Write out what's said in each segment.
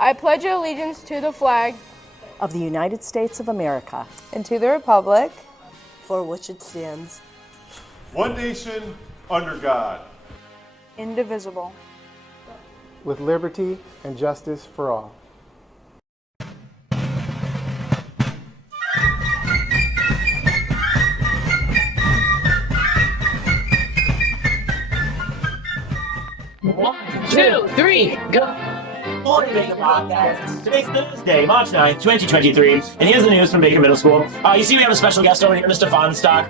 I pledge allegiance to the flag of the United States of America and to the republic for which it stands, one nation, under God, indivisible, with liberty and justice for all. One, two, three, go! Morning, Baker Bobcats. Today's Thursday, March 9th, 2023, and here's the news from Baker Middle School. You see we have a special guest over here, Mr. Fonstock.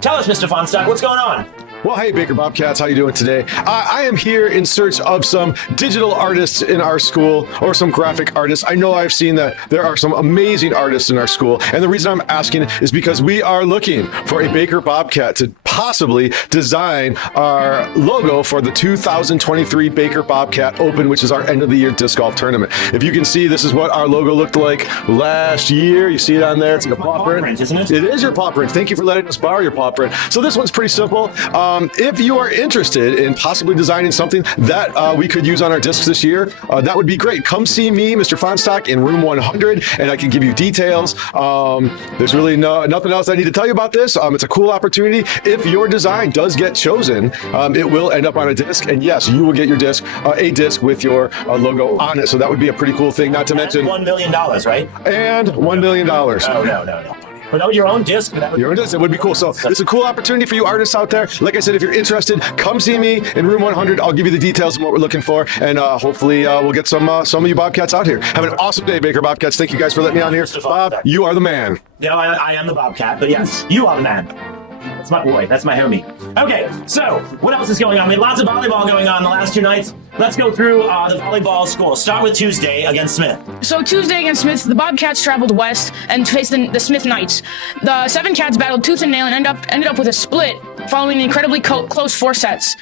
Tell us, Mr. Fonstock, what's going on? Well, hey, Baker Bobcats, how you doing today? I am here in search of some digital artists in our school, or some graphic artists. I know I've seen that there are some amazing artists in our school, and the reason I'm asking is because we are looking for a Baker Bobcat to possibly design our logo for the 2023 Baker Bobcat Open, which is our end-of-the-year disc golf tournament. If you can see, this is what our logo looked like last year. You see it on there. It's like a paw print, isn't it? It is your paw print. Thank you for letting us borrow your paw print. So this one's pretty simple. If you are interested in possibly designing something that we could use on our discs this year, that would be great. Come see me, Mr. Fonstock, in room 100, and I can give you details. There's really nothing else I need to tell you about this. It's a cool opportunity. If your design does get chosen, it will end up on a disc, and yes, you will get your disc, a disc with your logo on it. So that would be a pretty cool thing, not to mention $1 million, right? And $1 million. Oh, no. Without your own disc, your own disc, it would be cool. So it's a cool opportunity for you artists out there. Like I said, if you're interested, come see me in room 100. I'll give you the details of what we're looking for, and hopefully we'll get some of you Bobcats out here. Have an awesome day, Baker Bobcats. Thank you guys for letting me on here. Bob, you are the man. No, I am the Bobcat, but yes, you are the man. That's my boy. That's my homie. Okay, so what else is going on? We had lots of volleyball going on the last 2 nights. Let's go through the volleyball score. Start with Tuesday against Smith. So Tuesday against Smith, the Bobcats traveled west and faced the Smith Knights. The 7 Cats battled tooth and nail and ended up with a split following an incredibly close 4 sets.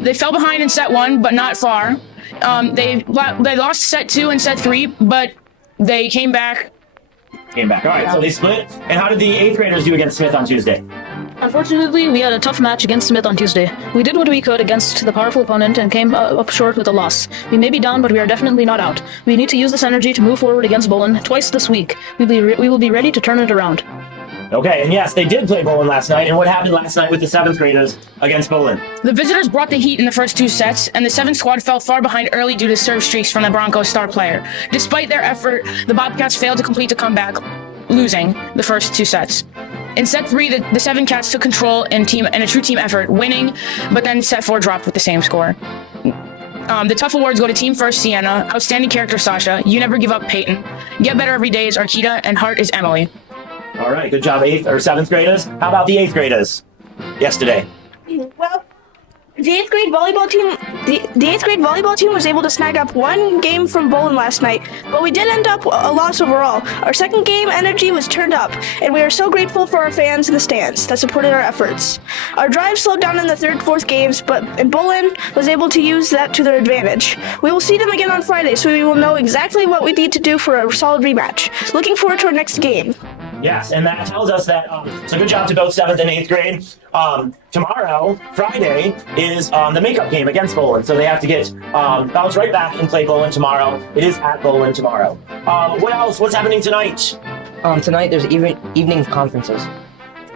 They fell behind in set 1, but not far. They lost set 2 and set 3, but they came back. All right, so they split. And how did the 8th graders do against Smith on Tuesday? Unfortunately, we had a tough match against Smith on Tuesday. We did what we could against the powerful opponent and came up short with a loss. We may be down, but we are definitely not out. We need to use this energy to move forward against Bolin twice this week. We will be ready to turn it around. Okay, and yes, they did play Bolin last night. And what happened last night with the 7th graders against Bolin? The visitors brought the heat in the first 2 sets, and the 7th squad fell far behind early due to serve streaks from the Broncos star player. Despite their effort, the Bobcats failed to complete the comeback, losing the first 2 sets. In set 3, the 7 Cats took control in a true team effort, winning, but then set 4 dropped with the same score. The tough awards go to Team First Sienna, Outstanding Character Sasha, You Never Give Up Peyton, Get Better Every Day is Arkita, and Heart is Emily. All right, good job, 8th or 7th graders. How about the 8th graders yesterday? Well, the 8th grade volleyball team was able to snag up 1 game from Bolin last night, but we did end up a loss overall. Our second game energy was turned up, and we are so grateful for our fans in the stands that supported our efforts. Our drive slowed down in the 3rd, 4th games, but Bolin was able to use that to their advantage. We will see them again on Friday, so we will know exactly what we need to do for a solid rematch. Looking forward to our next game. Yes, and that tells us that, so good job to both 7th and 8th grade. Tomorrow, Friday, is the makeup game against Bolin, so they have to get bounced right back and play Bolin tomorrow. It is at Bolin tomorrow. What else? What's happening tonight? Tonight there's evening conferences.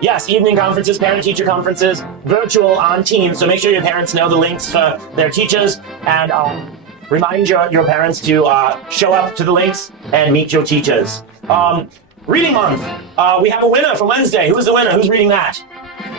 Yes, evening conferences, parent-teacher conferences, virtual on Teams, so make sure your parents know the links for their teachers, and remind your parents to show up to the links and meet your teachers. Reading month. We have a winner for Wednesday. Who's the winner? Who's reading that?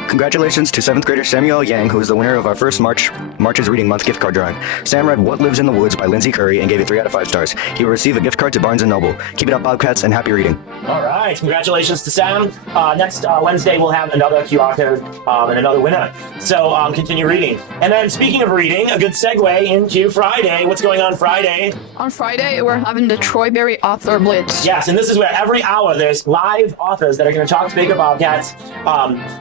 Congratulations to 7th grader Samuel Yang, who is the winner of our first March's Reading Month gift card drawing. Sam read What Lives in the Woods by Lindsay Curry and gave it 3 out of 5 stars. He will receive a gift card to Barnes & Noble. Keep it up, Bobcats, and happy reading. All right. Congratulations to Sam. Next Wednesday, we'll have another QR code and another winner. So continue reading. And then speaking of reading, a good segue into Friday. What's going on Friday? On Friday, we're having the Troy Berry Author Blitz. Yes, and this is where every hour there's live authors that are going to talk to Baker Bobcats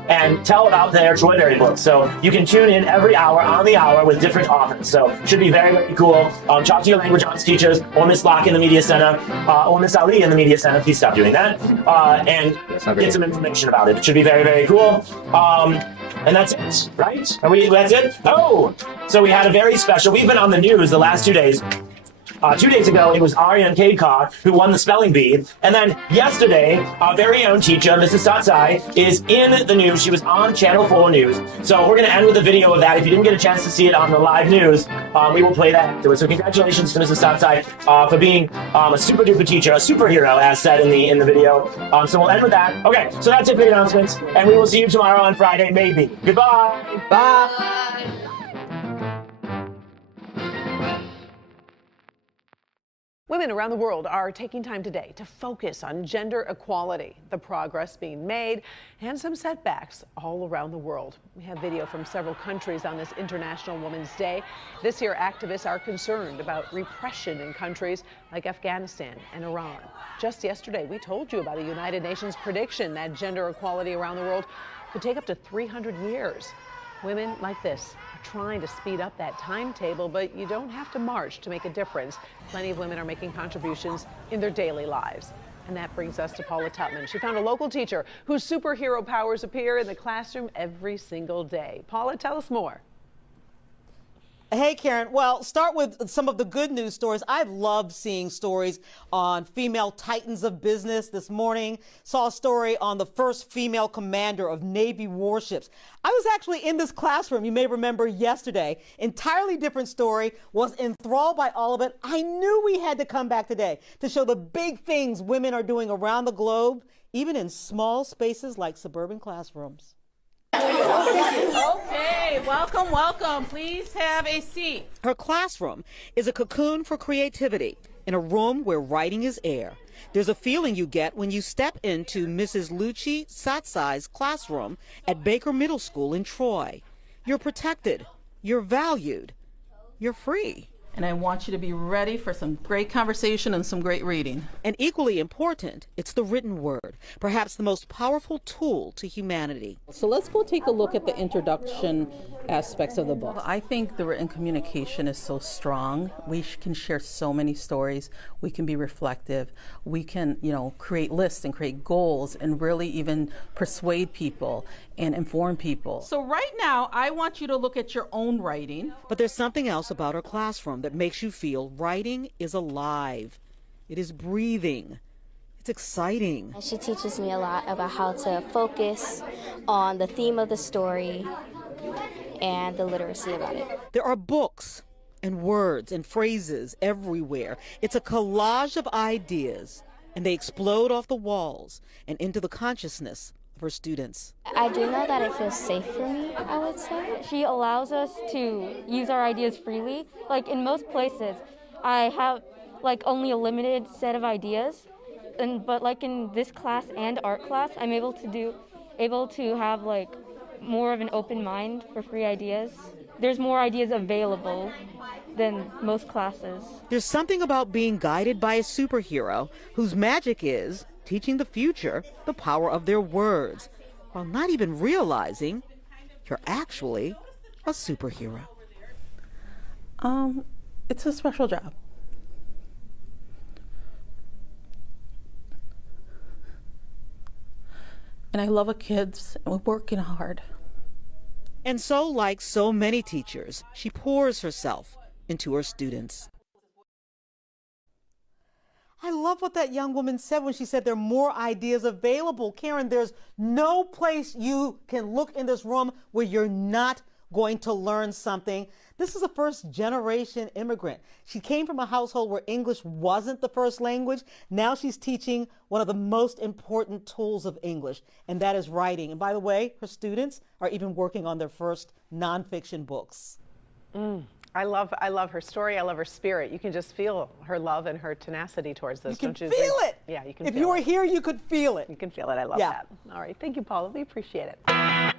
and tell about their Troy Berry books. So you can tune in every hour on the hour with different authors. So should be very, very cool. Talk to your language arts teachers or Miss Locke in the Media Center or Miss Ali in the Media Center. Please stop doing that. And get some information about it. It should be very, very cool. And that's it, right? That's it? Oh, so we had a very special, we've been on the news the last 2 days 2 days ago, it was Aryan Cacaj who won the spelling bee. And then yesterday, our very own teacher, Mrs. Satsai, is in the news. She was on Channel 4 News. So we're going to end with a video of that. If you didn't get a chance to see it on the live news, we will play that afterwards. So congratulations to Mrs. Satsai for being a super duper teacher, a superhero, as said in the video. So we'll end with that. Okay, so that's it for the announcements. And we will see you tomorrow on Friday, maybe. Goodbye. Bye. Women around the world are taking time today to focus on gender equality, the progress being made, and some setbacks all around the world. We have video from several countries on this International Women's Day. This year, activists are concerned about repression in countries like Afghanistan and Iran. Just yesterday, we told you about a United Nations prediction that gender equality around the world could take up to 300 years. Women like this are trying to speed up that timetable, but you don't have to march to make a difference. Plenty of women are making contributions in their daily lives. And that brings us to Paula Tutman. She found a local teacher whose superhero powers appear in the classroom every single day. Paula, tell us more. Hey, Karen. Well, start with some of the good news stories. I've loved seeing stories on female titans of business. This morning, saw a story on the first female commander of Navy warships. I was actually in this classroom, you may remember yesterday. Entirely different story, was enthralled by all of it. I knew we had to come back today to show the big things women are doing around the globe, even in small spaces like suburban classrooms. Okay, welcome, welcome. Please have a seat. Her classroom is a cocoon for creativity in a room where writing is air. There's a feeling you get when you step into Mrs. Luci Satsai's classroom at Baker Middle School in Troy. You're protected, you're valued, you're free. And I want you to be ready for some great conversation and some great reading. And equally important, it's the written word, perhaps the most powerful tool to humanity. So let's go take a look at the introduction aspects of the book. I think the written communication is so strong. We can share so many stories. We can be reflective. We can, create lists and create goals and really even persuade people and inform people. So right now, I want you to look at your own writing. But there's something else about her classroom that makes you feel writing is alive. It is breathing. It's exciting. She teaches me a lot about how to focus on the theme of the story and the literacy about it. There are books and words and phrases everywhere. It's a collage of ideas, and they explode off the walls and into the consciousness of her students. I do know that it feels safe for me, I would say. She allows us to use our ideas freely. Like in most places, I have only a limited set of ideas, but in this class and art class, I'm able to have more of an open mind for free ideas. There's more ideas available than most classes. There's something about being guided by a superhero whose magic is teaching the future the power of their words, while not even realizing you're actually a superhero. It's a special job. And I love our kids, and we're working hard. And so, like so many teachers, she pours herself into her students. I love what that young woman said when she said there are more ideas available. Karen, there's no place you can look in this room where you're not going to learn something. This is a first-generation immigrant. She came from a household where English wasn't the first language. Now she's teaching one of the most important tools of English, and that is writing. And by the way, her students are even working on their first nonfiction books. I love her story. I love her spirit. You can just feel her love and her tenacity towards this. You can feel it. Yeah, you can. If you were here, you could feel it. You can feel it. I love that. All right. Thank you, Paula. We appreciate it.